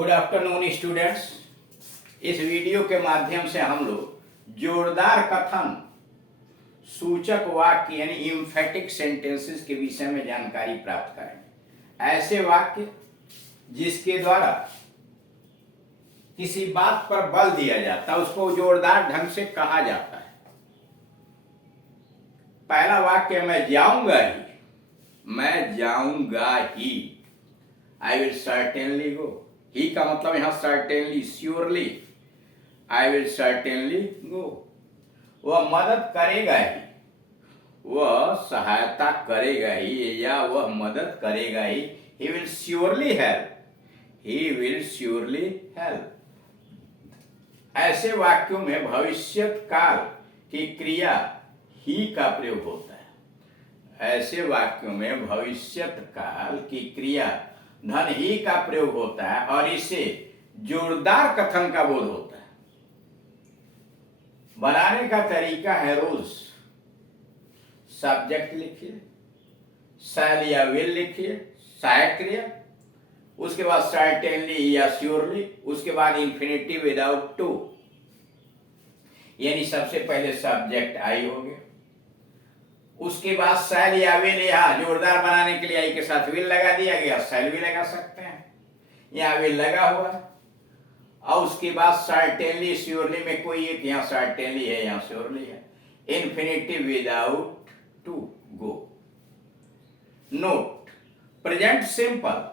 Good afternoon students. इस video के माध्यम से हम लोग जोरदार कथन सूचक वाक्य यानी इम्फेटिक सेंटेंसेस के विषय में जानकारी प्राप्त करेंगे। ऐसे वाक्य जिसके द्वारा किसी बात पर बल दिया जाता है उसको जोरदार ढंग से कहा जाता है। पहला वाक्य मैं जाऊंगा ही, मैं जाऊंगा ही, आई विल सर्टेनली गो। ही का मतलब यहां certainly, surely, I will certainly go. वह मदद करेगा ही, वह सहायता करेगा ही या वह मदद करेगा ही। He will surely help, he will surely help. ऐसे वाक्यों में भविष्यत काल की क्रिया ही का प्रयोग होता है। ऐसे वाक्यों में भविष्यत काल की क्रिया धन ही का प्रयोग होता है और इससे जोरदार कथन का बोध होता है। बनाने का तरीका है रोज सब्जेक्ट लिखिए, शैल या विल लिखिए, सहायक क्रिया, उसके बाद सर्टेनली या श्योरली, उसके बाद इंफिनिटिव विदाउट टू, यानी सबसे पहले सब्जेक्ट आई हो गया, उसके बाद शैल या विल, यहां जोरदार बनाने के लिए आई के साथ विल लगा दिया गया, शैल भी लगा सकते हैं, यहां विल लगा हुआ है। और उसके बाद सर्टेनली श्योरली में कोई एक, यहां सर्टेनली है यहां श्योरली है। Infinitive without to, go. Note, present simple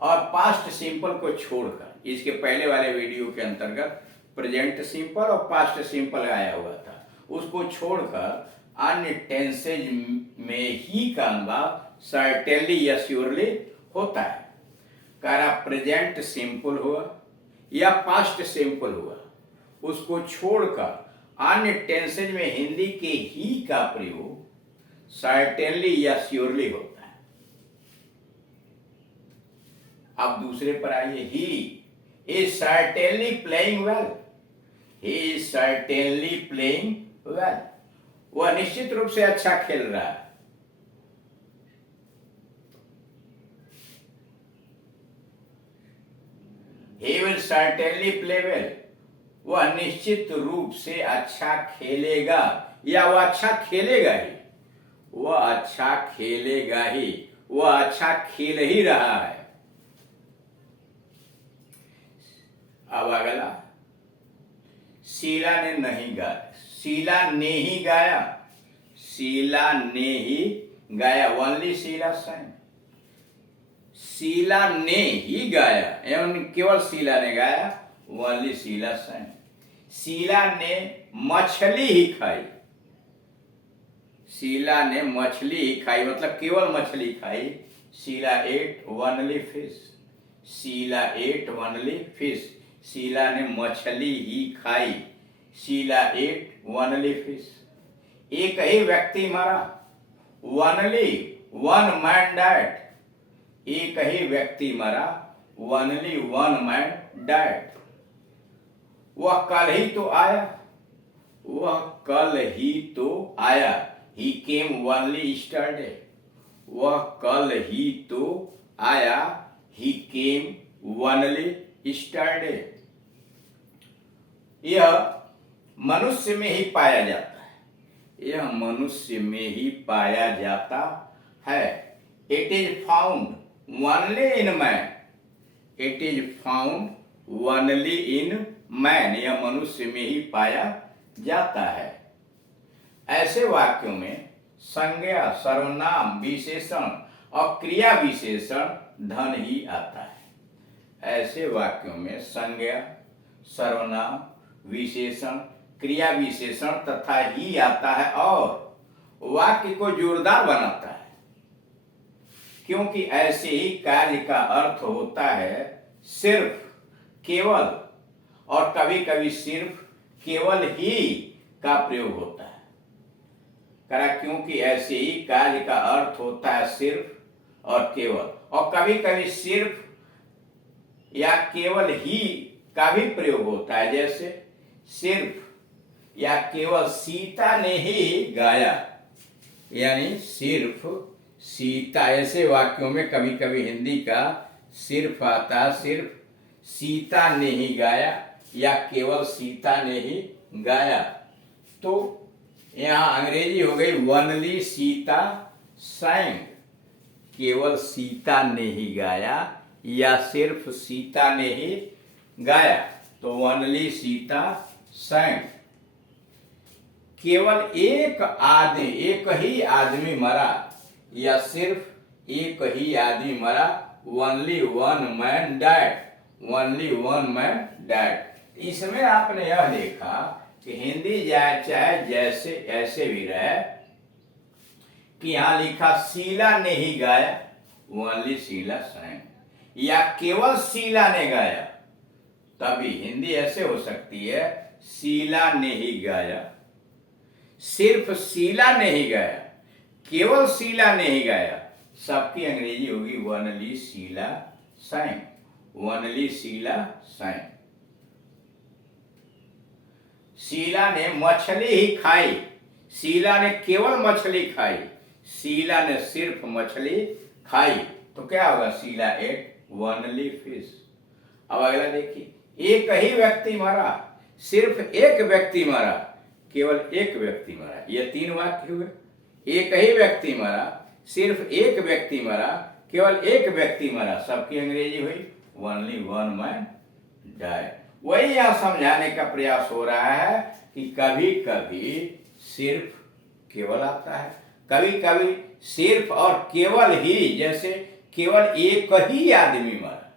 और पास्ट सिंपल को छोड़कर, इसके पहले वाले वीडियो के अंतर्गत प्रेजेंट सिंपल और पास्ट सिंपल आया हुआ था, उसको छोड़कर अन्य टेंसेज में ही का अनुभाव सर्टेनली या श्योरली होता है। करा प्रेजेंट सिंपल हुआ या पास्ट सिंपल हुआ, उसको छोड़कर अन्य टेंसेज में हिंदी के ही का प्रयोग सर्टेनली या श्योरली होता है। अब दूसरे पर आइए। He is certainly playing well, he is certainly playing well, वह निश्चित रूप से अच्छा खेल रहा है। He will certainly play well, वह निश्चित रूप से अच्छा खेलेगा या वह अच्छा खेलेगा ही, वह अच्छा खेलेगा ही, वह अच्छा खेल ही रहा है। अब अगला, शीला ने नहीं गाया, शीला ने ही गाया, शीला ने ही गाया, ओनली शीला sang, शीला ने ही गाया एवं केवल शीला ने गाया, ओनली शीला sang। शीला ने मछली ही खाई, शीला ने मछली ही खाई मतलब केवल मछली खाई, Sheela ate only fish, Sheela ate only fish, Sheela ने मछली ही खाई, शीला एट ओनली फिश। एक ही व्यक्ति मरा, ओनली वन मैन डाइड, एक ही व्यक्ति मरा, ओनली वन मैन डाइड। वह कल ही तो आया, वह कल ही तो आया, ही केम ओनली यस्टरडे, वह कल ही तो आया, ही केम ओनली यस्टरडे। यह मनुष्य में ही पाया जाता है, यह मनुष्य में ही पाया जाता है। It is found only in man, it is found only in man, यह मनुष्य में ही पाया जाता है। ऐसे वाक्यों में संज्ञा, सर्वनाम, विशेषण और क्रिया विशेषण धन ही आता है। ऐसे वाक्यों में संज्ञा, सर्वनाम, विशेषण, क्रिया विशेषण तथा ही आता है और वाक्य को जोरदार बनाता है, क्योंकि ऐसे ही कार्य का अर्थ होता है सिर्फ, केवल और कभी कभी सिर्फ केवल ही का प्रयोग होता है। करा क्योंकि ऐसे ही कार्य का अर्थ होता है सिर्फ और केवल, और कभी कभी सिर्फ या केवल ही का भी प्रयोग होता है, जैसे सिर्फ या केवल सीता ने ही गाया, यानी सिर्फ सीता। ऐसे वाक्यों में कभी कभी हिंदी का सिर्फ आता है, सिर्फ सीता ने ही गाया या केवल सीता ने ही गाया। तो यहाँ अंग्रेजी हो गई ओनली सीता sang, केवल सीता ने ही गाया या सिर्फ सीता ने ही गाया। तो ओनली सीता sang। केवल एक ही आदमी मरा या सिर्फ एक ही आदमी मरा। Only one man died, only one man died. इसमें आपने यह देखा कि हिंदी जाए चाहे जैसे ऐसे भी रहे कि यहां लिखा शीला ने ही गाया, ओनली शीला sang, या केवल शीला ने गाया, तभी हिंदी ऐसे हो सकती है शीला ने ही गाया, सिर्फ शीला ने ही गाया, केवल शीला ने ही गाया। सबकी अंग्रेजी होगी only Sheela sang, only Sheela sang। Sheela ने मछली ही खाई, शीला ने केवल मछली खाई, शीला ने सिर्फ मछली खाई। तो क्या होगा? Sheela ate only fish. अब अगला देखिए, एक ही व्यक्ति मरा, सिर्फ एक व्यक्ति मरा, केवल एक व्यक्ति मरा। ये तीन वाक्य हुए। एक ही व्यक्ति मरा, सिर्फ एक व्यक्ति मरा, केवल एक व्यक्ति मरा। सबकी अंग्रेजी हुई ओनली वन मैन डाइड। वही यहां समझाने का प्रयास हो रहा है कि कभी कभी सिर्फ केवल आता है, कभी कभी सिर्फ और केवल ही, जैसे केवल एक ही आदमी मरा,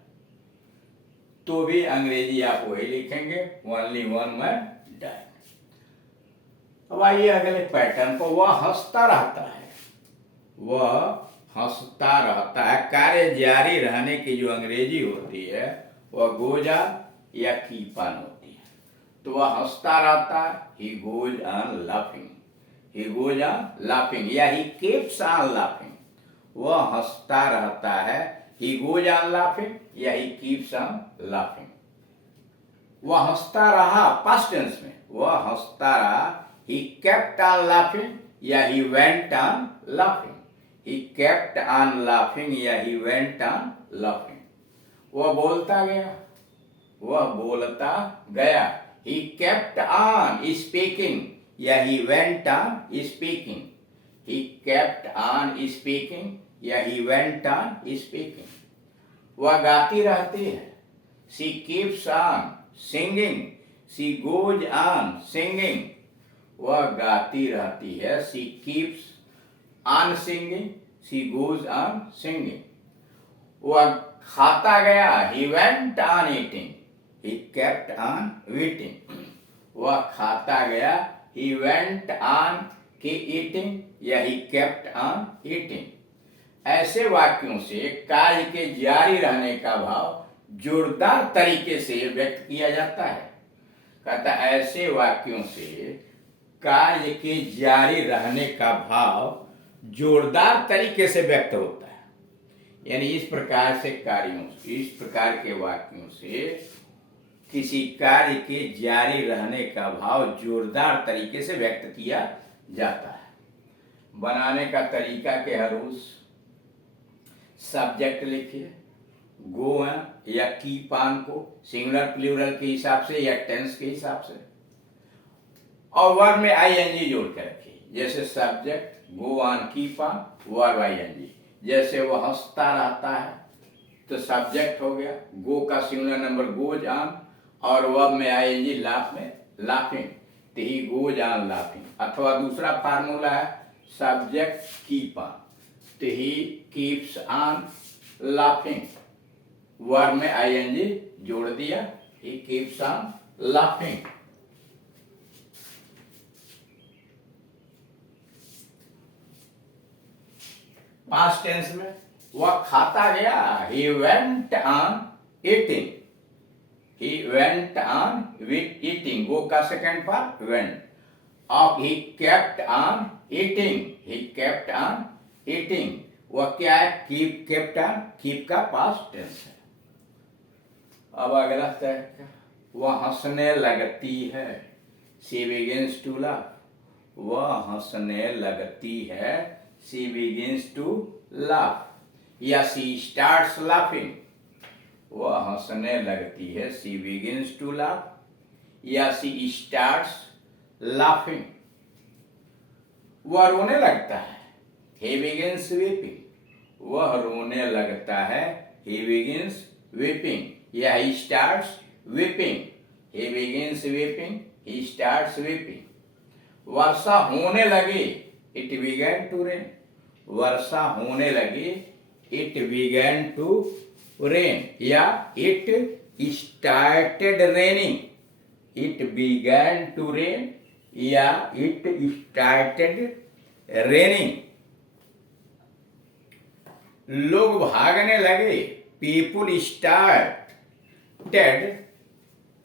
तो भी अंग्रेजी आप वही लिखेंगे ओनली वन मैन डाइड। अब आइए अगले पैटर्न पर। वह हंसता रहता है, वह हंसता रहता है। कार्य जारी रहने की जो अंग्रेजी होती है वह गोज ऑन या कीप ऑन होती है। तो वह हंसता रहता है, he goes on laughing, he goes on laughing, या ही कीप्स ऑन लाफिंग। वह हंसता रहता है, ही गोज ऑन लाफिंग या ही कीप्स ऑन लाफिंग। वह हंसता रहा पास्ट टेंस में, वह हंसता रहा, ही केप्ट ऑन लाफिंग या ही went on laughing, he kept on laughing या ही वेंट ऑन लाफिंग। वह बोलता गया, वह बोलता गया, ही केप्ट ऑन स्पीकिंग या ही went on speaking, he kept on speaking या ही वेंट ऑन स्पीकिंग। वह गाती रहती है, she keeps on singing, she goes on singing. वह गाती रहती है, she keeps on singing, she goes on singing. वह खाता गया, he went on eating, he kept on eating. वह खाता गया, ही वेंट ऑन की ईटिंग या ही केप्ट ऑन ईटिंग। ऐसे वाक्यों से कार्य के जारी रहने का भाव जोरदार तरीके से व्यक्त किया जाता है। कहता ऐसे वाक्यों से कार्य के जारी रहने का भाव जोरदार तरीके से व्यक्त होता है। यानी इस प्रकार से इस प्रकार के वाक्यों से किसी कार्य के जारी रहने का भाव जोरदार तरीके से व्यक्त किया जाता है। बनाने का तरीका के हरूस, सब्जेक्ट लिखिए, गो या कीप ऑन को सिंगुलर प्लूरल के हिसाब से या टेंस के हिसाब से, और वर्ब में आईएनजी जोड़ के रखिए। जैसे subject go on keep on, verb ING. जैसे वो हंसता रहता है तो सब्जेक्ट हो गया, गो का सिंगुलर नंबर गोज ऑन, और वर्ब में आईएनजी लाफ में लाफिंग, तो ही गोज ऑन लाफिंग। अथवा दूसरा फार्मूला है सब्जेक्ट कीप ऑन, तो he keeps on laughing, verb में आईएनजी जोड़ दिया, he keeps on laughing. Past tense में वह खाता गया, he went on eating, he went on eating, go का सेकेंड पार्ट वेंट, और he kept on eating, he kept on eating. वह क्या है? कीप, केप्ट ऑन, कीप का पास्ट टेंस है। अब अगला तक, वह हंसने लगती है, शी बिगिंस टू लाफ, वह हंसने लगती है, शी बिगिंस टू लाफ, या शी स्टार्ट्स लाफिंग, वह हंसने लगती है, शी बिगिंस टू लाफ, या शी स्टार्ट्स लाफिंग। वह रोने लगता है, he begins weeping, वह रोने लगता है, he begins weeping, या he starts weeping, he begins weeping, he starts weeping। वर्षा होने लगी, it began to rain, वर्षा होने लगी, it began to rain, या it started raining, it began to rain, या it started raining। लोग भागने लगे, people started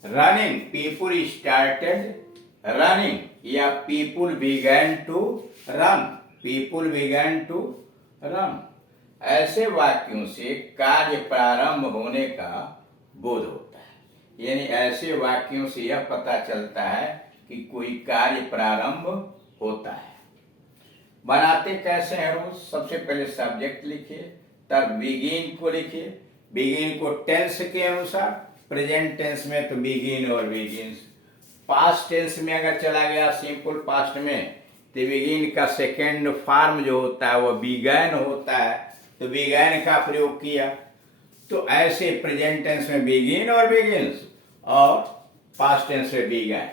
running, people started running, या people began to run, people began to run। ऐसे वाक्यों से कार्य प्रारंभ होने का बोध होता है, यानी ऐसे वाक्यों से यह पता चलता है कि कोई कार्य प्रारंभ होता है। बनाते कैसे हैं रोज? सबसे पहले सब्जेक्ट लिखिए, तब बिगिन को लिखिए। बिगिन को टेंस के अनुसार, प्रेजेंट टेंस में तो बिगिन और बिगिंस, पास्ट टेंस में अगर चला गया सिंपल पास्ट में तो बिगिन का सेकेंड फॉर्म जो होता है वह बिगैन होता है, तो बिगैन का प्रयोग किया। तो ऐसे प्रेजेंट टेंस में बिगिन और बिगिंस और पास्ट टेंस में बिगैन।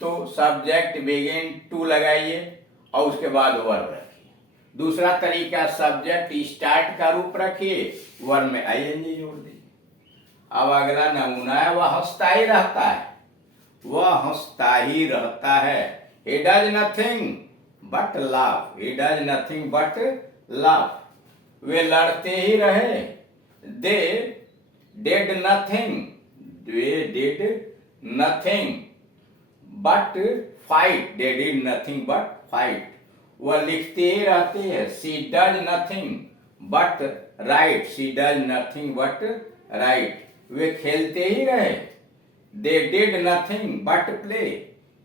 तो सब्जेक्ट बिगिन टू लगाइए और उसके बाद वर्ब रखिए। दूसरा तरीका, सब्जेक्ट स्टार्ट का रूप रखिए, वर्ब में आईएनजी जोड़ दीजिए। अब अगला नमूना है, वह हंसता ही रहता है, वह हंसता ही रहता है। he does nothing but laugh, he does nothing but laugh। वे लड़ते ही रहे, they did nothing, they did nothing but fight, they did nothing but fight। वह लिखते ही रहते हैं, she does nothing but write, she does nothing but write। वे खेलते ही रहे, they did nothing but play,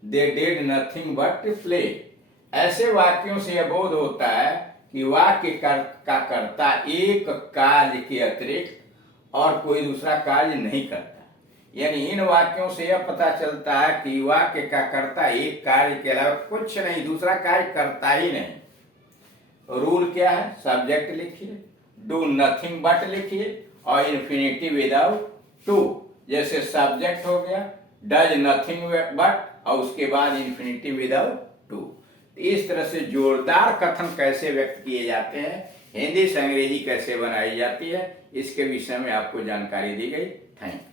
they did nothing but play। ऐसे वाक्यों से यह बोध होता है कि वाक्य का कर्ता एक कार्य के अतिरिक्त और कोई दूसरा कार्य नहीं करता। यानी इन वाक्यों से यह पता चलता है कि वाक्य का कर्ता एक कार्य के अलावा कुछ नहीं, दूसरा कार्य करता ही नहीं। रूल क्या है? सब्जेक्ट लिखिए, डू नथिंग बट लिखिए और इन्फिनिटिव विदाउट टू। जैसे सब्जेक्ट हो गया डज नथिंग बट और उसके बाद इन्फिनिटिव विदाउट टू। इस तरह से जोरदार कथन कैसे व्यक्त किए जाते हैं, हिंदी से अंग्रेजी कैसे बनाई जाती है, इसके विषय में आपको जानकारी दी गई। Thank you.